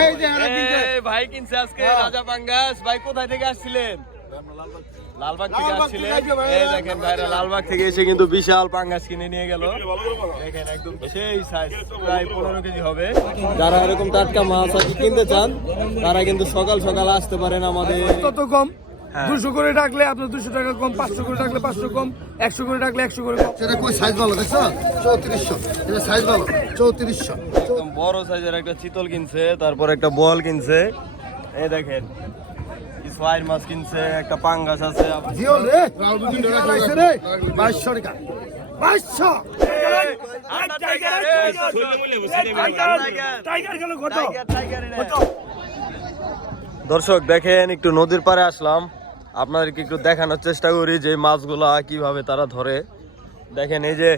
এই যে এরা কিনছে। এই ভাই কিনছে আজকে হ্যাঁ। রাজা পাঙ্গাস। ভাই কোথায় থেকে আসছিলেন? লালবাগ থেকে আসছিলেন। থেকে আসছে ভাই। এই দেখেন ভাইরা লালবাগ থেকে এসে কিন্তু বিশাল পাঙ্গাস কিনে নিয়ে গেল। দেখেন একদম সেই সাইজ প্রায় পনেরো কেজি হবে। যারা এরকম টাটকা মাছ আর কিনতে চান তারা কিন্তু সকাল সকাল আসতে পারেন আমাদের। তত কম? হ্যাঁ। দুশো করে ডাকলে আপনার দুশো টাকা কম পাঁচশো করে ডাকলে পাঁচশো কম একশো করে ডাকলে একশো করে কম। সেটা কই সাইজ ভালো দেখছ? চৌত্রিশশো। সাইজ ভালো। চৌত্রিশশো। বড় সাইজের একটা চিতল কিনছে তারপর একটা বল কিনছে। এই দেখেন স্পাইর মাছ কিনছে একটা পাঙ্গাস আছে। জিও রে রে টাকা। দর্শক দেখেন একটু নদীর পাড়ে আসলাম। আপনাদেরকে একটু দেখানোর চেষ্টা করি যে মাছগুলা কীভাবে তারা ধরে। দেখেন এই যে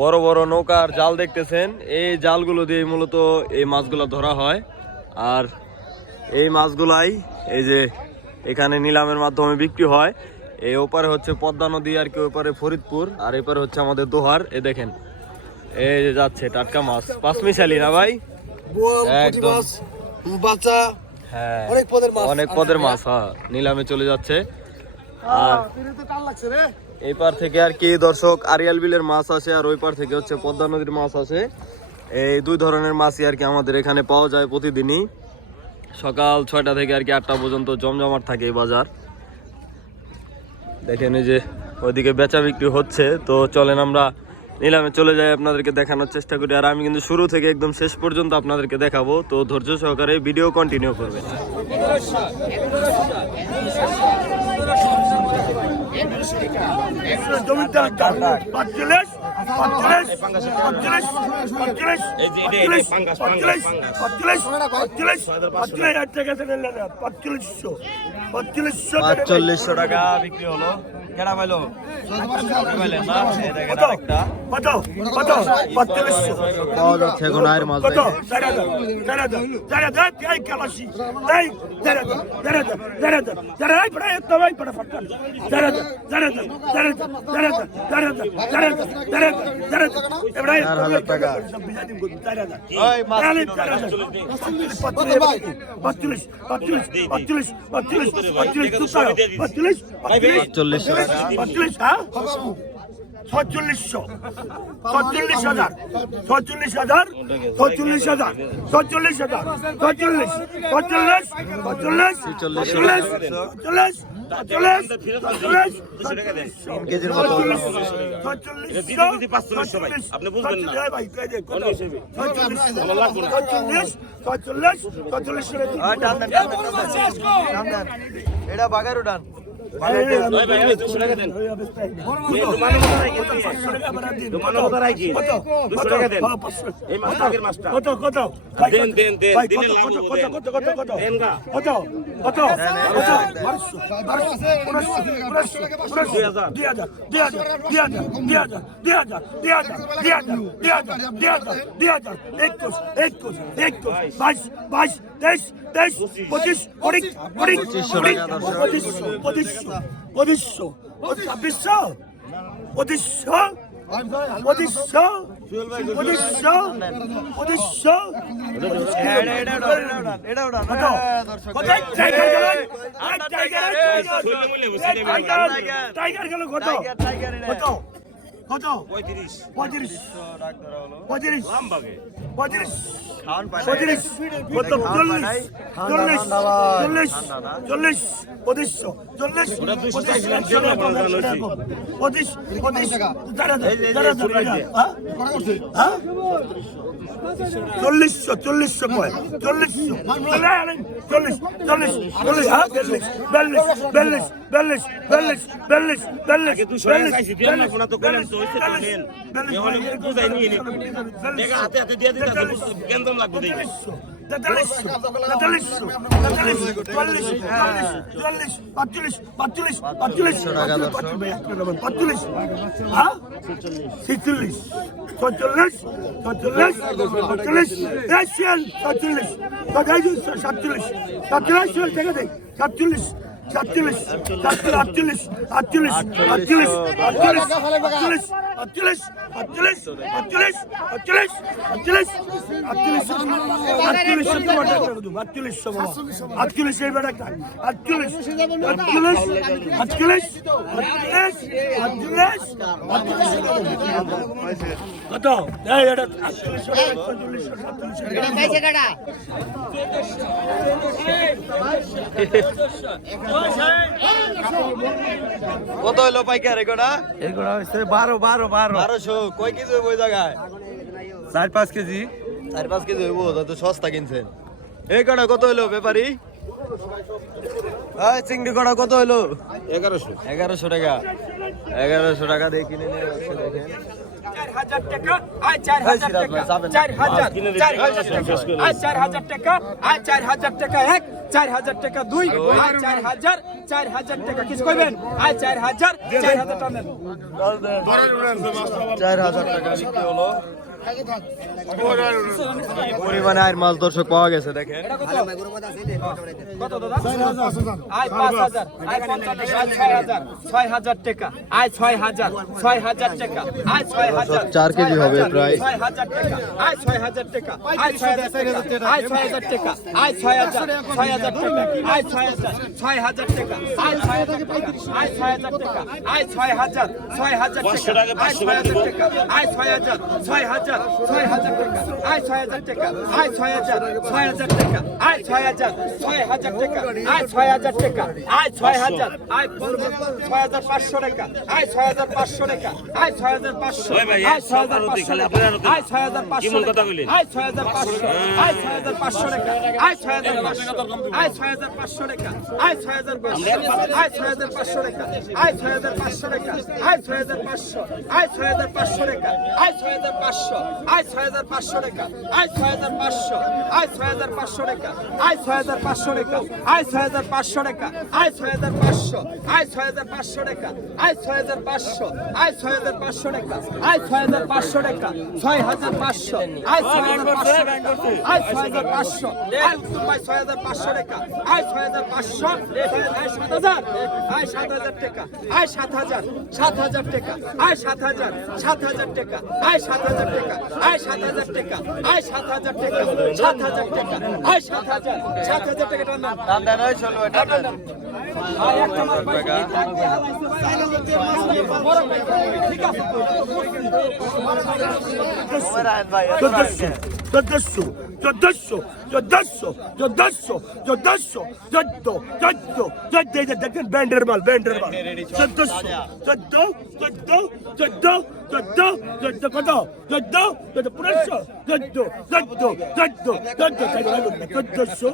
বড় বড় নৌকার জাল দেখতেছেন। এই জালগুলো দিয়ে মূলত এই মাছগুলো ধরা হয়। আর এই মাছগুলাই এই যে এখানে নিলামের মাধ্যমে বিক্রি হয়। এই ওপারে হচ্ছে পদ্মা নদী আর কি ওপারে ফরিদপুর। আর এপারে হচ্ছে আমাদের দোহার। এ দেখেন এই যে যাচ্ছে টাটকা মাছ। পাঁচমিশালি না ভাই? বাচ্চা হ্যাঁ অনেক পদের মাছ। অনেক পদের মাছ হ্যাঁ নিলামে চলে যাচ্ছে। আর এই পার থেকে আর কি, দর্শক, আরিয়াল বিলের মাছ আসে আর ওই পার থেকে হচ্ছে পদ্মা নদীর মাছ আসে। এই দুই ধরনের মাছই আর কি আমাদের এখানে পাওয়া যায় প্রতিদিনই। সকাল ছয়টা থেকে আর কি আটটা পর্যন্ত জমজমাট থাকে এই বাজার। দেখেন এই যে, ওইদিকে বেচা বিক্রি হচ্ছে। তো চলেন আমরা নিলামে চলে যাই আপনাদেরকে দেখানোর চেষ্টা করি। আর আমি কিন্তু শুরু থেকে একদম শেষ পর্যন্ত আপনাদেরকে দেখাবো। তো ধৈর্য সহকারে ভিডিও কন্টিনিউ করবেন। পাঁচচল্লিশশো টাকা বিক্রি হলো কেডা পাইলো পাওয়া যাচ্ছে এখন আয়ের মাছ চার হাজার ছত্রিশ হ্যাঁ ছচল্লিশশো ছচল্লিশ। হাজার ছচল্লিশ। হাজার ছচল্লিশ। হাজার ছচল্লিশ। হাজার ছচল্লিশ। ছচল্লিশ ছচল্লিশ। ছচল্লিশ। ছচল্লিশ। এটা বাগারু ডান একুশ একুশ একুশ বাইশ বাইশ তেইশ তেইশ পঁচিশ অনেক অনেক অনেক পঁচিশ পঁচিশ অদৃশ্য। ছাব্বিশ অদৃশ্য। অদৃশ্য। অদৃশ্য। অদৃশ্য। টাইগার গেল কত কত কত? পঁয়ত্রিশ। পঁয়ত্রিশ, ডাক ধরা হলো। পঁয়ত্রিশ, লামবাগে পঁয়ত্রিশ? পঁয়ত্রিশ, কত? চল্লিশ, চল্লিশ, চল্লিশ, চল্লিশ, পঁচিশশো, চল্লিশ, পঁচিশ। পঁচিশ, পঁচিশ। হ্যাঁ? হ্যাঁ? চল্লিশশো চল্লিশশো কয়? চল্লিশশো। চল্লিশ চল্লিশ চল্লিশ হ্যাঁ? বিয়াল্লিশ বিয়াল্লিশ বিয়াল্লিশ আগে দুশো টাকা চাইছি, দিয়ে না, হইছে তো দেন। এখন বুঝাই নিয়ে নিন। টাকা হাতে হাতে দিয়ে দিতে আছে, বুঝতে- লাগবে দেখি। তেতাল্লিশ চল্লিশ চল্লিশ চল্লিশ পাঁচচল্লিশ পাঁচচল্লিশ পাঁচচল্লিশ পাঁচচল্লিশ হ্যাঁ ছেচল্লিশ ছচল্লিশ ছচল্লিশ ছচল্লিশ এশিয়ান ছচল্লিশ সাতচল্লিশ সাতচল্লিশ সাতচল্লিশ সাতচল্লিশ সাতচল্লিশ আটচল্লিশ আটচল্লিশ আটচল্লিশ আটচল্লিশ আটচল্লিশ আটচল্লিশ আটচল্লিশ আটচল্লিশ আটচল্লিশ আটচল্লিশ আটচল্লিশ আটচল্লিশ আটচল্লিশ এই বেটা আটচল্লিশ আটচল্লিশ আটচল্লিশ আটচল্লিশ আটচল্লিশ কত এই এটা আটচল্লিশশো চল্লিশশো সাতচল্লিশশো কত হলো পাইকার এগুলা এগুলো হচ্ছে বারো বারো বারো। বারোশো। কয় কেজি হইব ওই জায়গায়? চার পাঁচ কেজি। চার পাঁচ কেজি হইব তো সস্তা কিনছেন। এই কটা কত হইল ব্যাপারি? এই চিংড়ি কটা কত হইল? এগারোশো। এগারোশো টাকা। এগারোশো টাকা দিয়ে কিনে নিয়ে যাচ্ছে দেখেন। টাকা আয় চার হাজার টাকা চার হাজার চার হাজার টাকা। আয় চার হাজার টাকা আয় চার হাজার টাকা এক চার হাজার টাকা দুই আয় চার হাজার চার হাজার টাকা কিছু কইবেন? আয় চার হাজার চার হাজার টাকা চার হাজার টাকা হলো। পরিমাণে আর মাছ দর্শক পাওয়া গেছে দেখেন ছয় হাজার ছয় হাজার টাকা আয় ছয় হাজার ছয় হাজার টাকা আয় ছয় হাজার চার কেজি হবে প্রায়। ছয় হাজার টাকা আয় ছয় হাজার ছয় হাজার টাকা আয় ছয় হাজার ছয় হাজার টাকা আয় ছয় হাজার টাকা আয় ছয় হাজার ছয় হাজার টাকা আয় ছয় হাজার ছয় হাজার টাকা আয় ছয় হাজার। টাকা আয় ছয় হাজার আয় ছয় হাজার পাঁচশো টাকা আয় ছয় হাজার পাঁচশো টাকা আয় ছয় হাজার পাঁচশো আয় ছয় হাজার পাঁচশো। আয় ছয় হাজার পাঁচশো? আয় ছয় হাজার পাঁচশো আয় ছয় হাজার পাঁচশো টাকা আয় ছয় হাজার পাঁচশো আয় ছয় হাজার পাঁচশো টাকা আয় ছয় হাজার পাঁচশো আয় ছয় হাজার পাঁচশো টাকা আয় ছয় হাজার পাঁচশো টাকা আয় ছয় হাজার পাঁচশো আয় ছয় হাজার পাঁচশো টাকা আয় ছয় হাজার পাঁচশো আয় ছয় হাজার পাঁচশো টাকা আয় ছয় হাজার পাঁচশো আয় ছয় হাজার পাঁচশো টাকা আয় ছয় হাজার পাঁচশো টাকা আয় ছয় হাজার পাঁচশো টাকা আয় ছয় হাজার পাঁচশো আয় ছয় হাজার পাঁচশো টাকা আয় ছয় হাজার পাঁচশো আয় ছয় হাজার পাঁচশো টাকা আয় ছয় হাজার পাঁচশো টাকা ছয় হাজার পাঁচশো আয় ছয় হাজার পাঁচশো আয় ছয় হাজার হাজার পাঁচশো টাকা আয় ছয় হাজার পাঁচশো আয় সাত হাজার আয় টাকা আয় সাত হাজার টাকা আয় সাত হাজার টাকা আয় সাত হাজার টাকা। আয় সাত হাজার টাকা। সাত হাজার টাকা। আয় সাত হাজার। সাত হাজার টাকা দাম ষোলো টাকা ঠিক আছে চোদ্দশো চোদ্দশো চোদ্দশো চোদ্দশো চোদ্দশো চোদ্দ চোদ্দ চোদ্দ এই যে দেখেন ব্যান্ডের মাল ব্যান্ডের মাল চোদ্দশো চোদ্দ চোদ্দ চোদ্দ চোদ্দ চোদ্দ কত চোদ্দ চোদ্দ পনেরোশো চোদ্দ চোদ্দ চোদ্দ চোদ্দ চোদ্দশো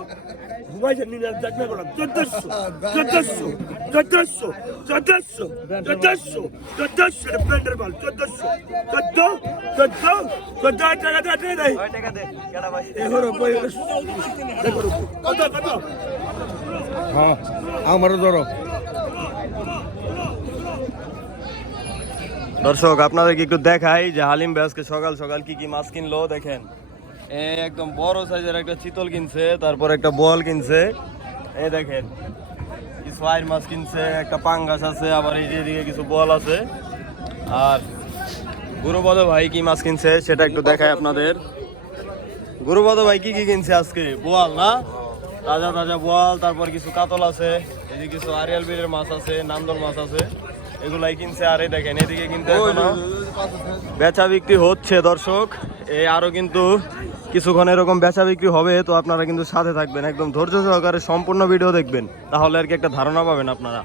ঘুমাইছে নিলাম দেখবে বললাম। চোদ্দশো চোদ্দশো চোদ্দশো চোদ্দশো চোদ্দশো চোদ্দশো ব্যান্ডের মাল। চোদ্দশো চোদ্দ চোদ্দ চোদ্দ টাকা টাকা টাকা দে কেডা ভাই? এখনও বই কত কত? হ্যাঁ আমারও ধরো। দর্শক আপনাদেরকে একটু দেখাই যে হালিম ব্যাসকে সকাল সকাল কি কি মাছ কিনলো দেখেন। একদম বড় সাইজের একটা চিতল কিনছে তারপর একটা বল কিনছে। এই দেখেন কিছু আইর মাছ কিনছে একটা পাঙ্গাস আছে আবার এই যে কিছু বল আছে। আর গুরুপদ ভাই কি মাছ কিনছে সেটা একটু দেখাই আপনাদের। গুরুপদ ভাই কি কি কিনছে আজকে? বোয়াল না? তাজা তাজা বোয়াল তারপর কিছু কাতল আছে এদিকে কিছু আরিয়াল বিলের মাছ আছে নান্দল মাছ আছে এগুলাই কিনছে। আর এই দেখেন এদিকে কিন্তু বেচা বিক্রি হচ্ছে দর্শক। এই আরও কিন্তু কিছুক্ষণ এরকম বেচা বিক্রি হবে তো আপনারা কিন্তু সাথে থাকবেন একদম ধৈর্য সহকারে সম্পূর্ণ ভিডিও দেখবেন তাহলে আর কি একটা ধারণা পাবেন আপনারা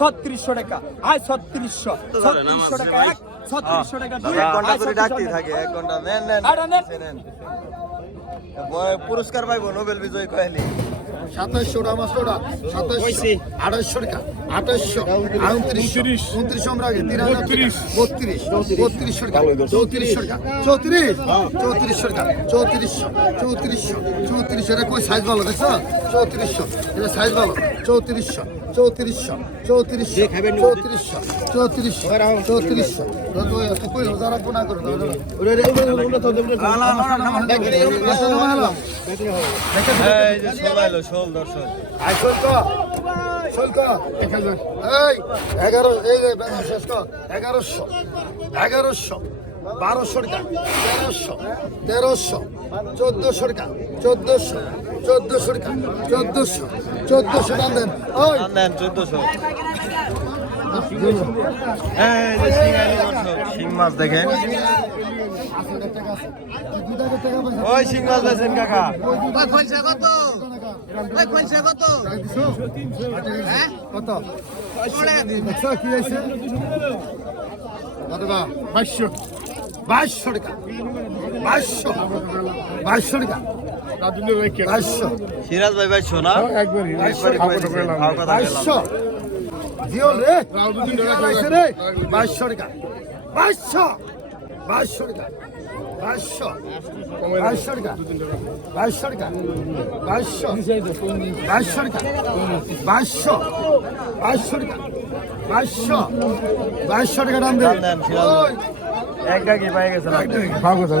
ছত্রিশশো টাকা এক ছত্রিশশো টাকা দুই এক ঘণ্টা আয় করে ছত্রিশশো ডাকতেই টাকা। থাকে এক ঘণ্টা। নেন নেন আরে নেন। নেন। বয়- পুরস্কার পাইবো নোবেল বিজয়ী কয়েলি। সাতাশশো টাকা মাছটা সাতাশশো আঠাশশো টাকা। আঠাশশো উনত্রিশশো উনত্রিশশো আমরা আগে তিন হাজার বত্রিশ। বত্রিশশো টাকা। চৌত্রিশশো টাকা। চৌত্রিশ চৌত্রিশশো টাকা। চৌত্রিশশো চৌত্রিশশো এটা কই সাইজ ভালো দেখছ? চৌত্রিশশো। এটা সাইজ ভালো। চৌত্রিশশো। চৌত্রিশশো চৌত্রিশশো চৌত্রিশশো চৌত্রিশশো চৌত্রিশশো। এগারোশো এগারোশো বারোশো টাকা তেরোশো তেরোশো চোদ্দোশো টাকা চোদ্দোশো চোদ্দোশো টাকা চোদ্দোশো। চোদ্দশো দাম দেন। দেন চোদ্দশো। হ্যাঁ, শিং মাছ দেখেন। ওই শিং মাছ বেছেন কাকা। হ্যাঁ? কত? কত? কত? কি আছে বাইশশো। বাইশশো টাকা। বাইশশো। বাইশশো টাকা। সিরাজ ভাই ভাই শোনা? জিও রে রে? বাইশশো টাকা বাইশশো বাইশশো টাকা বাইশশো বাইশশো টাকা বাইশশো টাকা বাইশশো বাইশশো টাকা বাইশশো বাইশশো টাকা বাইশশো বাইশশো টাকা দাম দেন, এক গাগি পাই গেছেন আপনি। যে মাছদের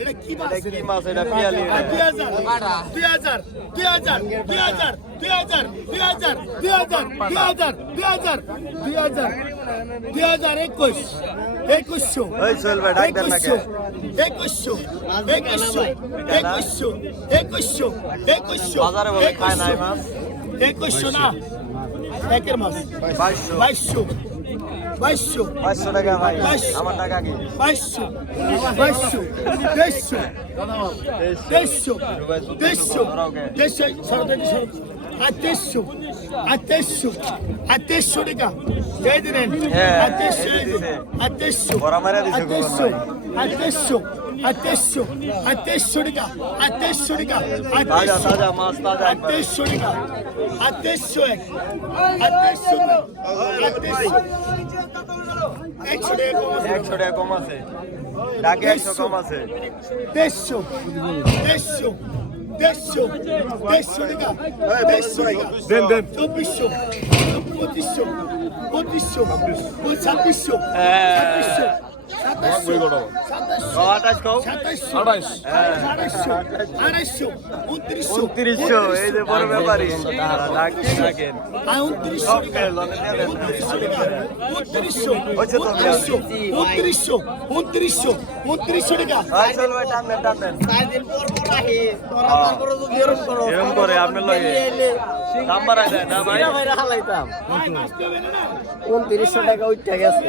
এটা কি মাছ এটা কি মাছ এটা পিয়ালি আই দুই হাজার দুই হাজার দুই হাজার দুই হাজার দুই হাজার দুই হাজার দুই হাজার দুই হাজার দুই হাজার দুই হাজার দুই হাজার একুশ একুশশো ওই সোহেল ভাই ডাক দেন না কে? একুশশো একুশশো একুশশো একুশশো একুশশো বাজারে বলে খায় নাই মাছ একুশশো না একের মাছ বাইশশো বাইশশো বাইশশো বাইশশো টাকা ভাই বাইশশো। আমার টাকা কি বাইশশো বাইশশো দেড়শো দেড়শো দেড়শো দেড়শো সরো দেখি সরো আর দেড়শো আর দেড়শো আর দেড়শো টাকা দিয়ে দিলেন হ্যাঁ, আর দেড়শো এই যে দিছে। আর দেড়শো বড়া মারা দিছে আর দেড়শো আটশো আটশো আটশো টাকা আটশো টাকা আটশো টাকা আটশো এক আটশো একশো টাকা একশো টাকা কম আছে ডাকে কম আছে দেড়শো দেড়শো দেড়শো দেড়শো টাকা দেড়শো টাকা দেন দেন চব্বিশশো পঁচিশশো পঁচিশশো ছাব্বিশশো উনত্রিশশো উনত্রিশশো টাকা। টাকা। উঠতে গেছে।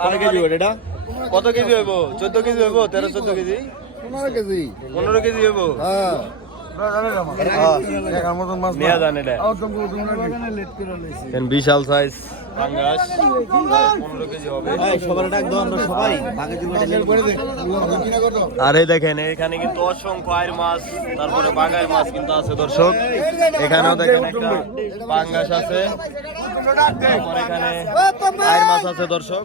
কত কেজি হবে এটা? কেজি হইব? 14 কেজি কেজি? 15 কেজি। 15 বিশাল সাইজ পাঙ্গাস পনেরো কেজি হবে। আর এই দেখেন এখানে কিন্তু অসংখ্য আয়ের মাছ তারপরে বাঘায় মাছ কিন্তু আছে দর্শক। এখানেও দেখেন একটা পাঙ্গাস আছে। তারপর এখানে আয়ের মাছ আছে দর্শক।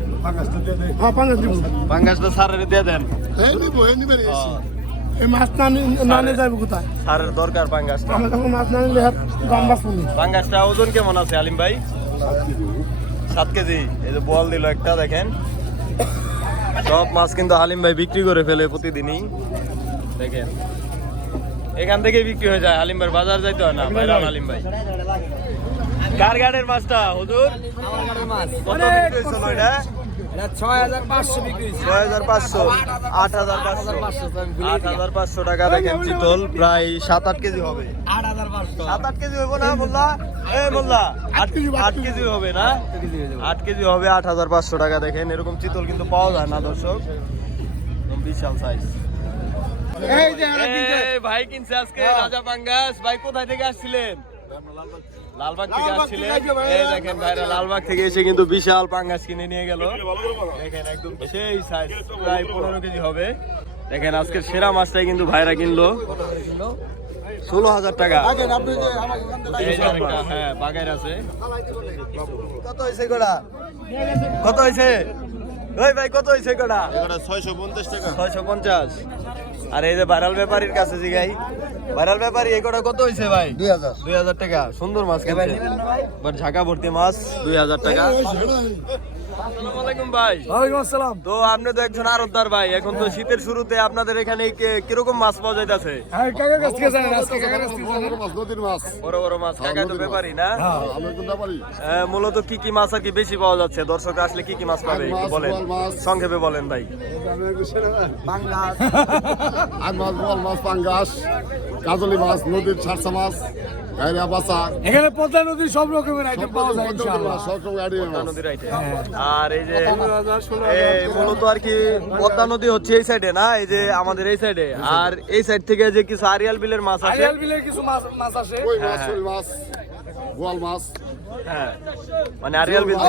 হ্যাঁ পাঁচ দিব। পাঙ্গাসটা স্যারের দিয়ে দেন। হ্যাঁ নিব হ্যাঁ নিবেন এই মাছ না না নিয়ে যাবে কোথায়? স্যারের দরকার পাঙ্গাসটা আমরা যখন মাছ না নিলে দাম বাঁচবো পাঙ্গাসটা ওজন কেমন আছে আলিম ভাই? সাত কেজি। এই যে বল দিল একটা দেখেন। সব মাছ কিন্তু হালিম ভাই বিক্রি করে ফেলে প্রতিদিনই। দেখেন। এখান থেকে বিক্রি হয়ে যায়। হালিম ভাই বাজার যাইতে হয় না হালিম ভাই। কার গাড়ির মাছটা হুজুর? কত বিক্রি হয়েছিল এটা ছয় হাজার পাঁচশো বিক্রি ছয় হাজার পাঁচশো আট হাজার পাঁচশো আট হাজার পাঁচশো টাকা দেখেন চিতল প্রায় সাত আট কেজি হবে। আট হাজার পাঁচশো। সাত আট কেজি হবে না মোল্লা? এ মোল্লা আট কেজি আট কেজি। হবে না? আট কেজি হবে আট হাজার পাঁচশো টাকা দেখেন। এরকম চিতল কিন্তু পাওয়া যায় না দর্শক। বিশাল সাইজ। ভাই কিনছে আজকে রাজা পাঙ্গাস। ভাই কোথায় থেকে আসছিলেন? লালবাগ থেকে লালবাগ থেকে এই দেখেন ভাইরা লালবাগ থেকে এসে কিন্তু বিশাল পাঙ্গাস কিনে নিয়ে গেল। দেখেন একদম সেই সাইজ প্রায় পনেরো কেজি হবে। দেখেন আজকে সেরা মাছটাই কিন্তু ভাইরা কিনলো। ষোলো হাজার টাকা। হ্যাঁ বাগাইর আছে। কত হয়েছে গোড়া কত হয়েছে ওই ভাই কত হয়েছে গোড়া ছয়শো পঞ্চাশ টাকা। ছয়শো পঞ্চাশ। আর এই যে ভাইরাল ব্যাপারীর কাছে জিগাই ভাইরাল ব্যাপারী এই কটা কত হয়েছে ভাই দুই হাজার দুই হাজার টাকা সুন্দর মাছ কিনছে বাট ঝাঁকা ভর্তি মাছ দুই হাজার টাকা আসসালামু আলাইকুম ভাই। ওয়ালাইকুম আসসালাম। তো আপনি তো একজন আরতদার ভাই এখন তো শীতের শুরুতে আপনাদের এখানে কীরকম মাছ পাওয়া যাইতাছে? হ্যাঁ বড় বড় মাছ কাকা তো না? পারি আহ, মূলত কি কি মাছ আর কি বেশি পাওয়া যাচ্ছে? দর্শক আসলে কি কি মাছ পাবে বলেন। সংক্ষেপে বলেন ভাই। কাজলি মাছ নদীর ছাড়সা মাছ এখানে পদ্মা নদীর সব রকমের আইটেম পাওয়া যায় সব সব গাড়ি মাছ নদীর আইটে আর এই যে মূলত আর কি পদ্মা নদী হচ্ছে এই সাইডে না? এই যে আমাদের এই সাইডে আর এই সাইড থেকে যে কিছু আরিয়াল বিলের মাছ আছে আরিয়াল বিলের কিছু মাছ মাছ আছে কই মাছ শোল মাছ বোয়াল মাছ। হ্যাঁ। মানে আরিয়াল বিল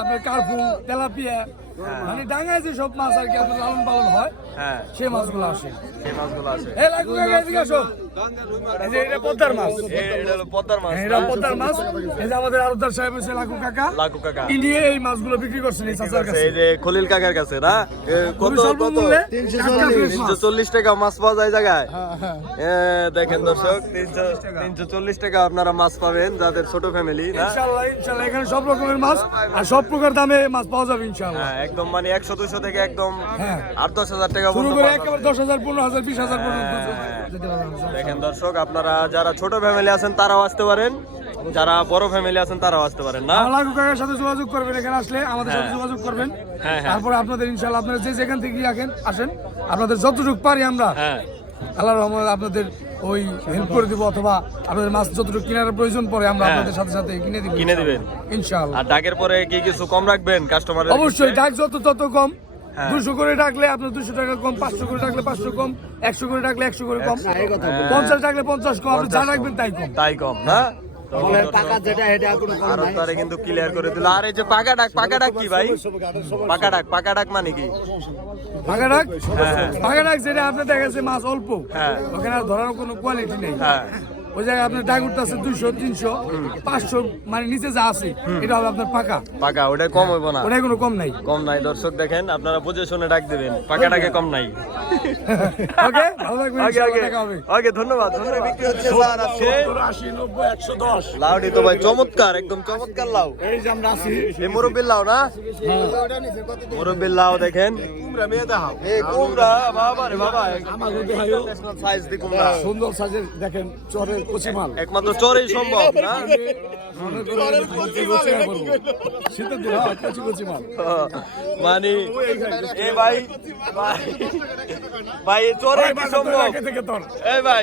আপনার কার্পু তেলাপিয়া মানে ডাঙায় যে সব মাছ আর কি আপনার লালন পালন হয় হ্যাঁ। সেই মাছগুলো আসে। এই মাছগুলো আছে এই লাগু কাকা এদিকে আসো। এই যে এটা পদ্মার মাছ। এটা হলো পদ্মার মাছ এটা পদ্মার মাছ। এই যে আমাদের আরদার সাহেব হচ্ছে লাকু কাকা। লাকু কাকা। ইনি এই মাছগুলো বিক্রি করছেন এই চাচার কাছে। এই যে খলিল কাকার কাছে না? কত কত মূল্যে টাটকা fresh তিনশো মাছ। চল্লিশ টাকা মাছ পাওয়া যায় জায়গায়? হ্যাঁ, দেখেন দর্শক তিনশো তিনশো চল্লিশ টাকা আপনারা মাছ পাবেন যাদের ছোট ফ্যামিলি না? ইনশাআল্লাহ ইনশাআল্লাহ। এখানে সব রকমের মাছ আর সব প্রকার দামে মাছ পাওয়া যাবে ইনশাআল্লাহ। হ্যাঁ একদম মানে একশো দুশো থেকে একদম হ্যাঁ। আট দশ হাজার টাকা পর্যন্ত করে মাছ একেবারে আছে। দশ হাজার পনেরো হাজার বিশ হাজার পর্যন্ত হ্যাঁ। দেখেন দর্শক আপনারা যারা ছোট ফ্যামিলি আছেন তারাও আসতে পারেন যারা বড় ফ্যামিলি আছেন তারাও আসতে পারেন না আমার কাকার সাথে যোগাযোগ করবেন এখানে আসলে আমাদের সাথে হ্যাঁ। যোগাযোগ করবেন। তারপরে আপনাদের ইনশাআল্লাহ আপনারা যে যেখান থেকে আসেন আসেন আপনাদের যতটুকু পারি আমরা আল্লাহ রহমত আপনাদের ওই হেল্প করে দিব অথবা আপনাদের মাছ যতটুকু কেনার প্রয়োজন পড়ে আমরা হ্যাঁ। আপনাদের সাথে সাথে কিনে দিব কিনে দিবেন। ইনশাআল্লাহ। আর ডাকের পরে কি কিছু কম রাখবেন কাস্টমারের অবশ্যই ডাক যত তত কম। হ্যাঁ। দুশো করে ডাকলে আপনার দুশো টাকা কম পাঁচশো করে ডাকলে পাঁচশো কম একশো করে ডাকলে একশো করে কম। পঞ্চাশ ডাকলে পঞ্চাশ কম আপনি যা রাখবেন তাই কম। তাই কম না? আরও কিন্তু ক্লিয়ার করে দিল। আর এই যে পাকা ডাক পাকা ডাক কি ভাই? পাকা ডাক পাকা ডাক মানে কি? পাকা ডাক? পাকা ডাক যেটা আপনি দেখা মাছ অল্প। হ্যাঁ। ওখানে আর ধরার কোনো কোয়ালিটি নেই। হ্যাঁ। ওই জায়গায় আপনার ডাক উঠতেছে দুইশো তিনশো পাঁচশো মানে নিচে যা আছে এটা হবে আপনার পাকা। পাকা ওটা কম হইব না। ওটাই কোনো কম নাই। কম নাই দর্শক দেখেন আপনারা বুঝে শুনে ডাক দিবেন পাকা ডাকে কম নাই। ওকে ওকে ধন্যবাদ। লাউডি তো ভাই চমৎকার একদম চমৎকার লাউ। এই যে আমরা আছি। এই মুরব্বির লাউ না? মুরব্বির লাউ দেখেন। এই কুমড়া বাবা রে বাবা। সাইজ সুন্দর সাজের দেখেন চরের মাল। একমাত্র চরেই সম্ভব না? হ্যাঁ, মানে এ ভাই চরে কি সম্ভব? ভাই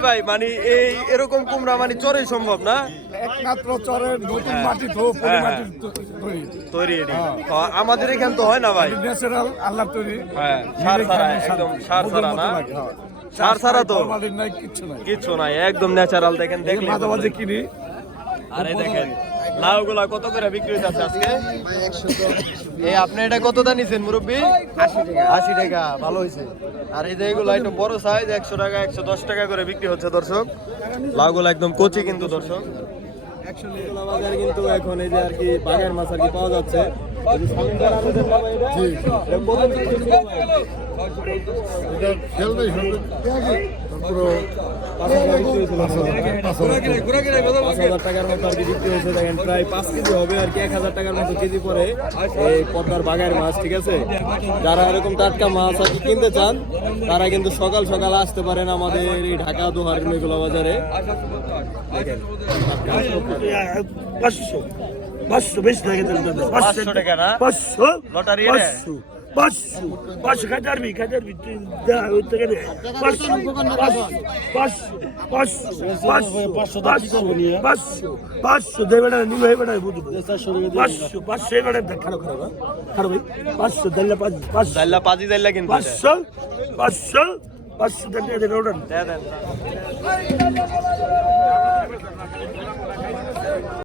ভাই মানে এই এরকম কুমড়া মানে সম্ভব না? একমাত্র চরের নতুন মাটি হ্যাঁ, তো- তৈরি। আমাদের এখান তো হয় না ভাই। ন্যাচারাল আল্লাহ তৈরি। হ্যাঁ সার ছাড়া একদম সার ছাড়া না? সার ছাড়া তো। মাটির নাই কিচ্ছু নাই। কিচ্ছু নাই একদম ন্যাচারাল দেখেন দেখলে মাঝে মাঝে কিনি। আরে দেখেন লাউ কত করে বিক্রি হইতাছে আজকে? এই আপনি এটা কত দা নিছেন মুরব্বী? আশি টাকা। ভালো হয়েছে আর এই যে এগুলো বড় সাইজ একশো টাকা একশো দশ টাকা করে বিক্রি হচ্ছে দর্শক। লাউগুলো একদম কচি কিন্তু দর্শক। বাজারে কিন্তু এখন এই যে আর কি বাগের মাছ আর কি পাওয়া যাচ্ছে। পাঁচ কেজি হবে আর কি এক হাজার মতো কেজি পরে এই মাছ ঠিক আছে যারা এরকম টাটকা মাছ আর কি কিনতে চান তারা কিন্তু সকাল সকাল আসতে পারেন আমাদের এই ঢাকা দোহার মেঘলা বাজারে পাঁচশো বেশি লাগে পাঁচশো টাকা না? পাঁচশো? লটারি পাঁচশো পাঁচশো। পাঁচশো খাই পারবি খাই পারবি। তুই পাঁচশো পাঁচশো পাঁচশো পাঁচশো পাঁচশো পাঁচশো পাঁচশো দে বেড়া নিবে এই বেড়ায় বুঝব। পাঁচশো পাঁচশো এই বেড়ায় খারাপ খারাপ হ্যাঁ? খারাপ ভাই। পাঁচশো দাল্লা পাঁচ পাঁচশো। দাল্লা পাঁচই দাল্লা কিন্তু পাঁচশো পাঁচশো পাঁচশো দাল্লা ওটা